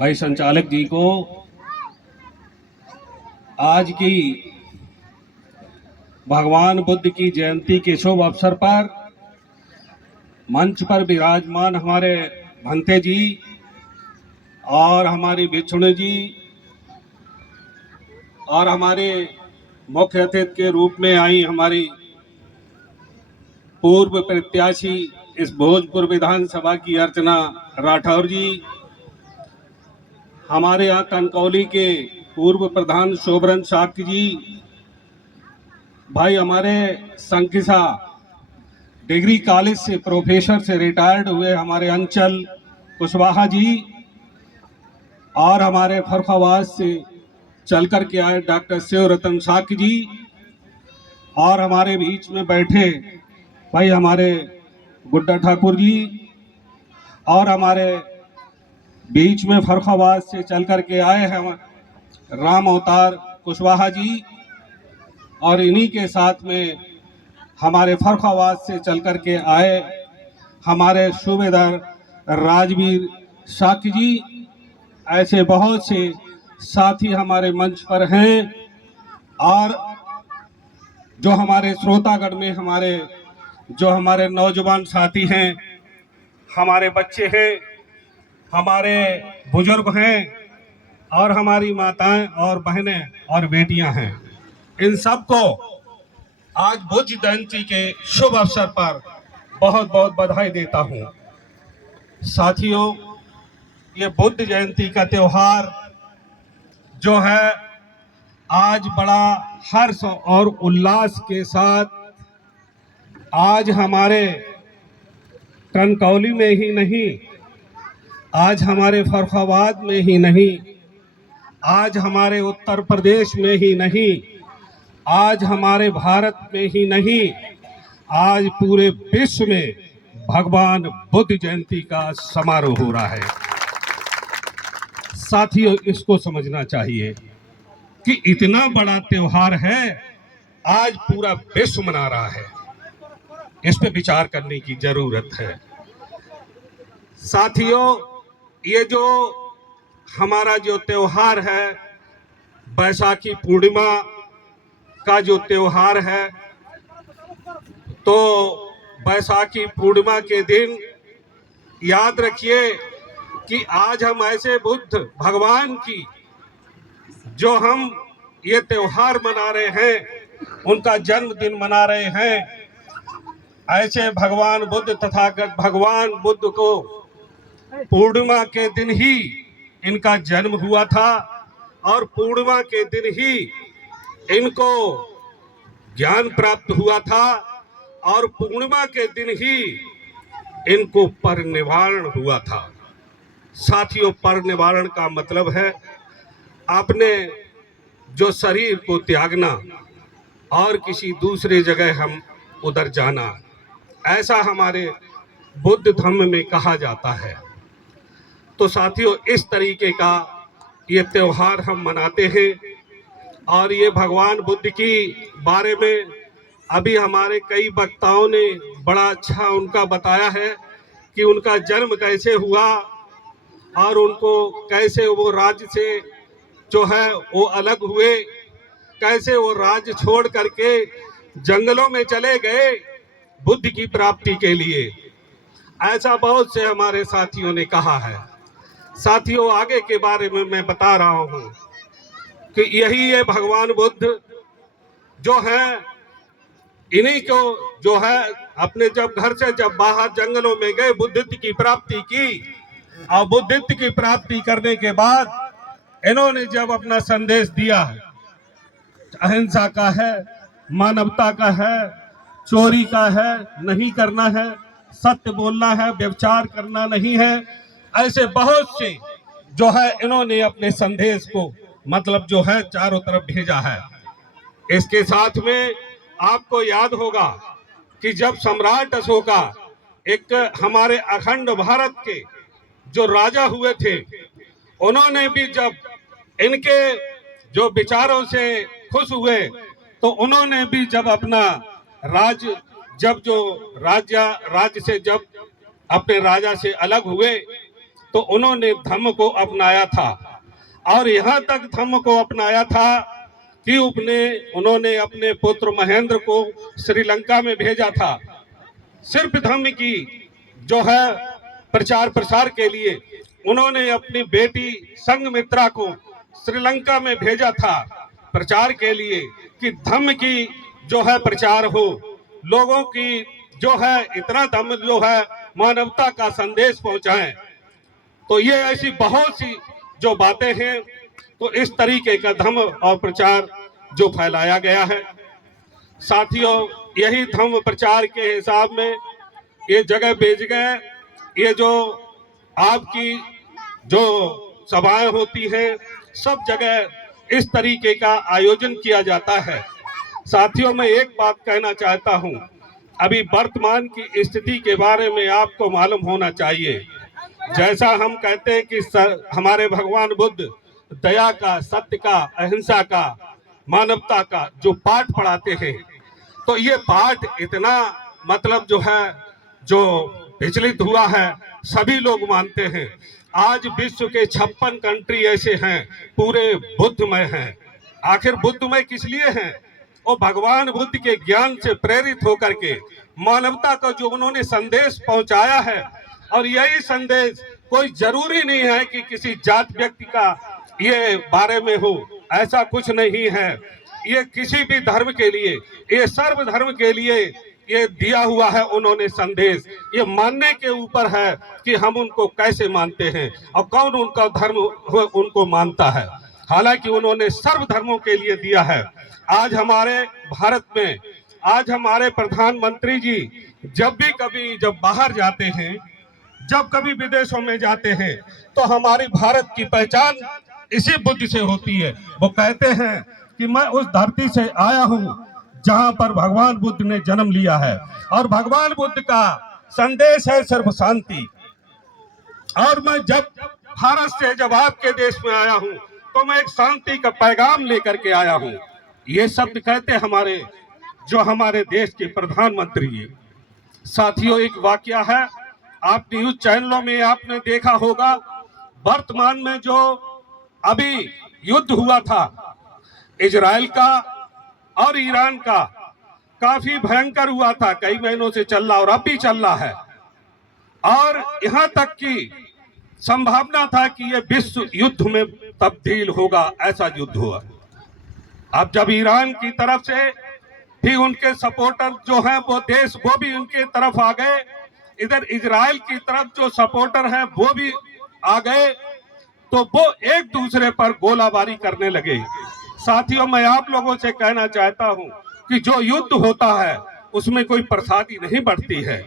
भाई संचालक जी को आज की भगवान बुद्ध की जयंती के शुभ अवसर पर मंच पर विराजमान हमारे भंते जी और हमारी भिक्षुणी जी और हमारे मुख्य अतिथि के रूप में आई हमारी पूर्व प्रत्याशी इस भोजपुर विधानसभा की अर्चना राठौर जी, हमारे यहाँ कनकौली के पूर्व प्रधान शोभरन शाक्य जी, भाई हमारे संकिसा डिग्री कॉलेज से प्रोफेसर से रिटायर्ड हुए हमारे अंचल कुशवाहा जी, और हमारे फर्रुखाबाद से चल कर के आए डॉक्टर शिवरतन शाक्य जी, और हमारे बीच में बैठे भाई हमारे गुड्डा ठाकुर जी, और हमारे बीच में फर्रुखाबाद से चल कर के आए हैं राम अवतार कुशवाहा जी, और इन्हीं के साथ में हमारे फर्रुखाबाद से चल कर के आए हमारे सूबेदार राजवीर शाक्य जी। ऐसे बहुत से साथी हमारे मंच पर हैं, और जो हमारे श्रोतागण में हमारे नौजवान साथी हैं, हमारे बच्चे हैं, हमारे बुजुर्ग हैं, और हमारी माताएं और बहनें और बेटियां हैं, इन सबको आज बुद्ध जयंती के शुभ अवसर पर बहुत बहुत बधाई देता हूं। साथियों, ये बुद्ध जयंती का त्योहार जो है आज बड़ा हर्ष और उल्लास के साथ आज हमारे कनकौली में ही नहीं, आज हमारे फर्रुखाबाद में ही नहीं, आज हमारे उत्तर प्रदेश में ही नहीं, आज हमारे भारत में ही नहीं, आज पूरे विश्व में भगवान बुद्ध जयंती का समारोह हो रहा है। साथियों, इसको समझना चाहिए कि इतना बड़ा त्योहार है, आज पूरा विश्व मना रहा है, इस पे विचार करने की जरूरत है। साथियों, ये जो हमारा जो त्योहार है, बैसाखी पूर्णिमा का जो त्योहार है, तो बैसाखी पूर्णिमा के दिन याद रखिए कि आज हम ऐसे बुद्ध भगवान की जो हम ये त्योहार मना रहे हैं, उनका जन्मदिन मना रहे हैं। ऐसे भगवान बुद्ध तथागत भगवान बुद्ध को पूर्णिमा के दिन ही इनका जन्म हुआ था, और पूर्णिमा के दिन ही इनको ज्ञान प्राप्त हुआ था, और पूर्णिमा के दिन ही इनको परिनिर्वाण हुआ था। साथियों, परिनिर्वाण का मतलब है अपने जो शरीर को त्यागना और किसी दूसरे जगह हम उधर जाना, ऐसा हमारे बुद्ध धर्म में कहा जाता है। तो साथियों, इस तरीके का ये त्योहार हम मनाते हैं, और ये भगवान बुद्ध की बारे में अभी हमारे कई वक्ताओं ने बड़ा अच्छा उनका बताया है कि उनका जन्म कैसे हुआ, और उनको कैसे वो राज्य से जो है वो अलग हुए, कैसे वो राज्य छोड़ करके जंगलों में चले गए बुद्ध की प्राप्ति के लिए। ऐसा बहुत से हमारे साथियों ने कहा है। साथियों, आगे के बारे में मैं बता रहा हूं कि यही ये भगवान बुद्ध जो है, इन्हीं को जो है अपने जब घर से जब बाहर जंगलों में गए, बुद्धित्व की प्राप्ति की, और बुद्धित्व की प्राप्ति करने के बाद इन्होंने जब अपना संदेश दिया, अहिंसा का है, मानवता का है, चोरी का है, नहीं करना है, सत्य बोलना है, व्यभिचार करना नहीं है, ऐसे बहुत से जो है इन्होंने अपने संदेश को मतलब जो है चारों तरफ भेजा है। इसके साथ में आपको याद होगा कि जब सम्राट अशोका एक हमारे अखंड भारत के जो राजा हुए थे, उन्होंने भी जब इनके जो विचारों से खुश हुए, तो उन्होंने भी जब अपना राज्य से जब अपने राजा से अलग हुए, तो उन्होंने धम्म को अपनाया था और यहाँ तक धम्म को अपनाया था कि उन्होंने अपने पुत्र महेंद्र को श्रीलंका में भेजा था। सिर्फ धम्म की जो है प्रचार प्रसार के लिए उन्होंने अपनी बेटी संघमित्रा को श्रीलंका में भेजा था प्रचार के लिए कि धम्म की जो है प्रचार हो, लोगों की जो है इतना धम्म जो है मानवता का संदेश पहुंचाएं। तो ये ऐसी बहुत सी जो बातें हैं, तो इस तरीके का धम्म और प्रचार जो फैलाया गया है। साथियों, यही धम्म प्रचार के हिसाब में ये जगह बेजगह ये जो आपकी जो सभाएं होती हैं, सब जगह इस तरीके का आयोजन किया जाता है। साथियों, मैं एक बात कहना चाहता हूं, अभी वर्तमान की स्थिति के बारे में आपको मालूम होना चाहिए। जैसा हम कहते हैं कि हमारे भगवान बुद्ध दया का, सत्य का, अहिंसा का, मानवता का जो पाठ पढ़ाते हैं, तो ये पाठ इतना मतलब जो है जो विचलित हुआ है, सभी लोग मानते हैं। आज विश्व के 56 कंट्री ऐसे हैं पूरे बुद्धमय हैं। आखिर बुद्धमय किस लिए हैं? वो भगवान बुद्ध के ज्ञान से प्रेरित होकर के मानवता को जो उन्होंने संदेश पहुंचाया है, और यही संदेश कोई जरूरी नहीं है कि किसी जात व्यक्ति का ये बारे में हो, ऐसा कुछ नहीं है। ये किसी भी धर्म के लिए, ये सर्व धर्म के लिए ये दिया हुआ है उन्होंने संदेश। ये मानने के ऊपर है कि हम उनको कैसे मानते हैं और कौन उनका धर्म उनको मानता है। हालांकि उन्होंने सर्व धर्मों के लिए दिया है। आज हमारे भारत में, आज हमारे प्रधानमंत्री जी जब बाहर जाते हैं, जब कभी विदेशों में जाते हैं, तो हमारी भारत की पहचान इसी बुद्ध से होती है। वो कहते हैं कि मैं उस धरती से आया हूँ जहां पर भगवान बुद्ध ने जन्म लिया है, और भगवान बुद्ध का संदेश है सिर्फ शांति। और मैं जब भारत से जब आपके देश में आया हूं, तो मैं एक शांति का पैगाम लेकर के आया हूं। ये शब्द कहते हमारे देश के प्रधानमंत्री जी। साथियों, एक वाकया है, आप न्यूज चैनलों में आपने देखा होगा, वर्तमान में जो अभी युद्ध हुआ था इजराइल का और ईरान का, काफी भयंकर हुआ था, कई महीनों से चल रहा और अब भी चल रहा है। और यहाँ तक की संभावना था कि ये विश्व युद्ध में तब्दील होगा, ऐसा युद्ध हुआ। अब जब ईरान की तरफ से भी उनके सपोर्टर जो हैं वो देश, वो भी उनके तरफ आ गए, इधर इजराइल की तरफ जो सपोर्टर हैं वो भी आ गए, तो वो एक दूसरे पर गोलाबारी करने लगे। साथियों, मैं आप लोगों से कहना चाहता हूं कि जो युद्ध होता है उसमें कोई प्रसादी नहीं बढ़ती है।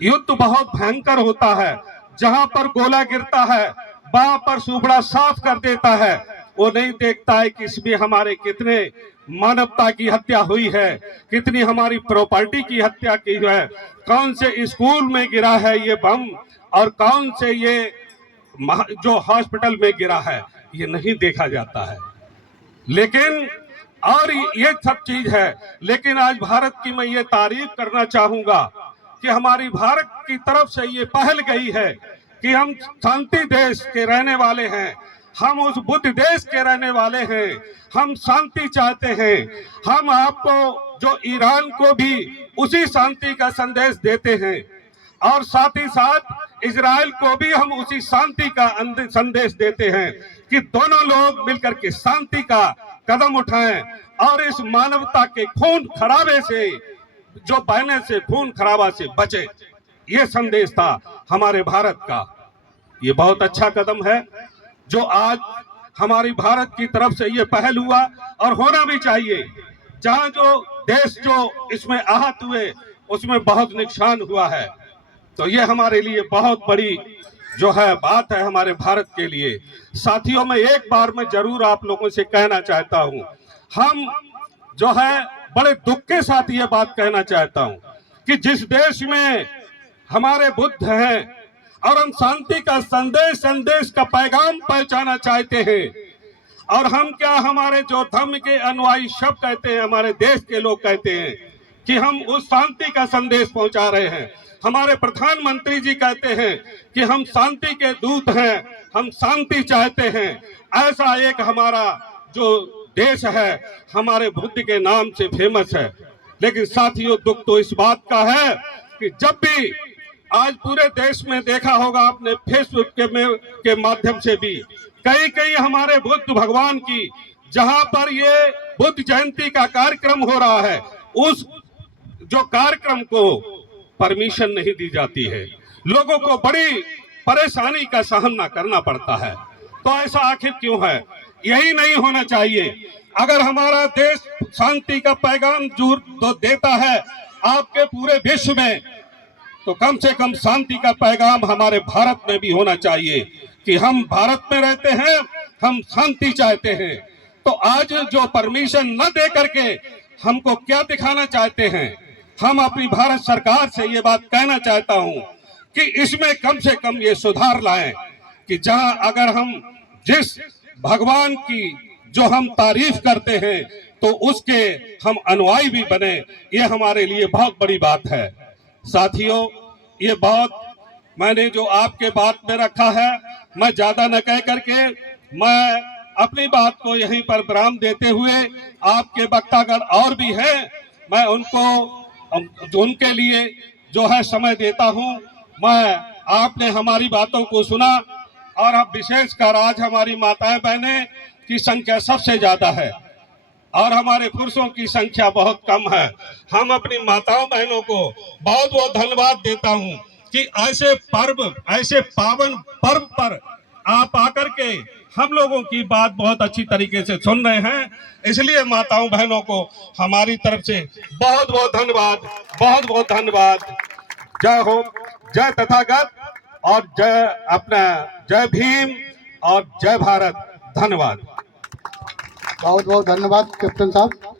युद्ध बहुत भयंकर होता है। जहां पर गोला गिरता है वहां पर सुबड़ा साफ कर देता है। वो नहीं देखता है कि इसमें हमारे कितने मानवता की हत्या हुई है, कितनी हमारी प्रॉपर्टी की हत्या की है, कौन से स्कूल में गिरा है ये बम और कौन से ये जो हॉस्पिटल में गिरा है, ये नहीं देखा जाता है। लेकिन और ये सब चीज है, लेकिन आज भारत की मैं ये तारीफ करना चाहूंगा कि हमारी भारत की तरफ से ये पहल गई है कि हम शांति देश के रहने वाले हैं, हम उस बुद्ध देश के रहने वाले हैं, हम शांति चाहते हैं। हम आपको जो ईरान को भी उसी शांति का संदेश देते हैं, और साथ ही साथ इजराइल को भी हम उसी शांति का संदेश देते हैं कि दोनों लोग मिलकर के शांति का कदम उठाएं और इस मानवता के खून खराबे से, जो बहने से खून खराबा से बचे। ये संदेश था हमारे भारत का। ये बहुत अच्छा कदम है जो आज हमारी भारत की तरफ से ये पहल हुआ, और होना भी चाहिए। जहां जो देश जो इसमें आहत हुए उसमें बहुत नुकसान हुआ है, तो ये हमारे लिए बहुत बड़ी जो है बात है हमारे भारत के लिए। साथियों, मैं एक बार में जरूर आप लोगों से कहना चाहता हूं, हम जो है बड़े दुख के साथ ये बात कहना चाहता हूं कि जिस देश में हमारे बुद्ध हैं और हम शांति का संदेश का पैगाम पहुंचाना चाहते हैं, और हम क्या, हमारे जो धर्म के अनुयायी सब कहते हैं, हमारे देश के लोग कहते हैं कि हम उस शांति का संदेश पहुंचा रहे हैं। हमारे प्रधानमंत्री जी कहते हैं कि हम शांति के दूत हैं, हम शांति चाहते हैं। ऐसा एक हमारा जो देश है हमारे बुद्ध के नाम से फेमस है। लेकिन साथियों, दुख तो इस बात का है कि जब भी आज पूरे देश में देखा होगा आपने, फेसबुक के माध्यम से भी कई हमारे बुद्ध भगवान की जहां पर ये बुद्ध जयंती का कार्यक्रम हो रहा है, उस जो कार्यक्रम को परमिशन नहीं दी जाती है। लोगों को बड़ी परेशानी का सामना करना पड़ता है। तो ऐसा आखिर क्यों है? यही नहीं होना चाहिए। अगर हमारा देश शांति का पैगाम तो देता है आपके पूरे विश्व में, तो कम से कम शांति का पैगाम हमारे भारत में भी होना चाहिए कि हम भारत में रहते हैं, हम शांति चाहते हैं। तो आज जो परमिशन न दे करके हमको क्या दिखाना चाहते हैं? हम अपनी भारत सरकार से ये बात कहना चाहता हूं कि इसमें कम से कम ये सुधार लाएं कि जहां अगर हम जिस भगवान की जो हम तारीफ करते हैं तो उसके हम अनुयायी भी बने। ये हमारे लिए बहुत बड़ी बात है। साथियों, ये बात मैंने जो आपके बात में रखा है, मैं ज्यादा न कह करके मैं अपनी बात को यहीं पर विराम देते हुए, आपके वक्तागण और भी हैं, मैं उनके लिए जो है समय देता हूं। आपने हमारी बातों को सुना और अब विशेषकर आज हमारी माताएं बहनें की संख्या सबसे ज्यादा है और हमारे पुरुषों की संख्या बहुत कम है। हम अपनी माताओं बहनों को बहुत बहुत धन्यवाद देता हूं कि ऐसे पर्व, ऐसे पावन पर्व पर आप आकर के हम लोगों की बात बहुत अच्छी तरीके से सुन रहे हैं। इसलिए माताओं बहनों को हमारी तरफ से बहुत बहुत धन्यवाद, बहुत बहुत धन्यवाद। जय हो, जय तथागत और जय भीम और जय भारत। धन्यवाद। बहुत बहुत धन्यवाद कैप्टन साहब।